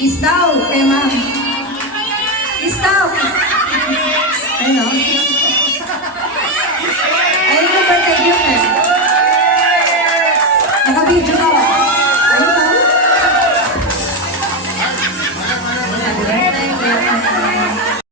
Kiss daw, kay ma'am. Kiss daw. Ayun o. Ayun yung birthday gift eh.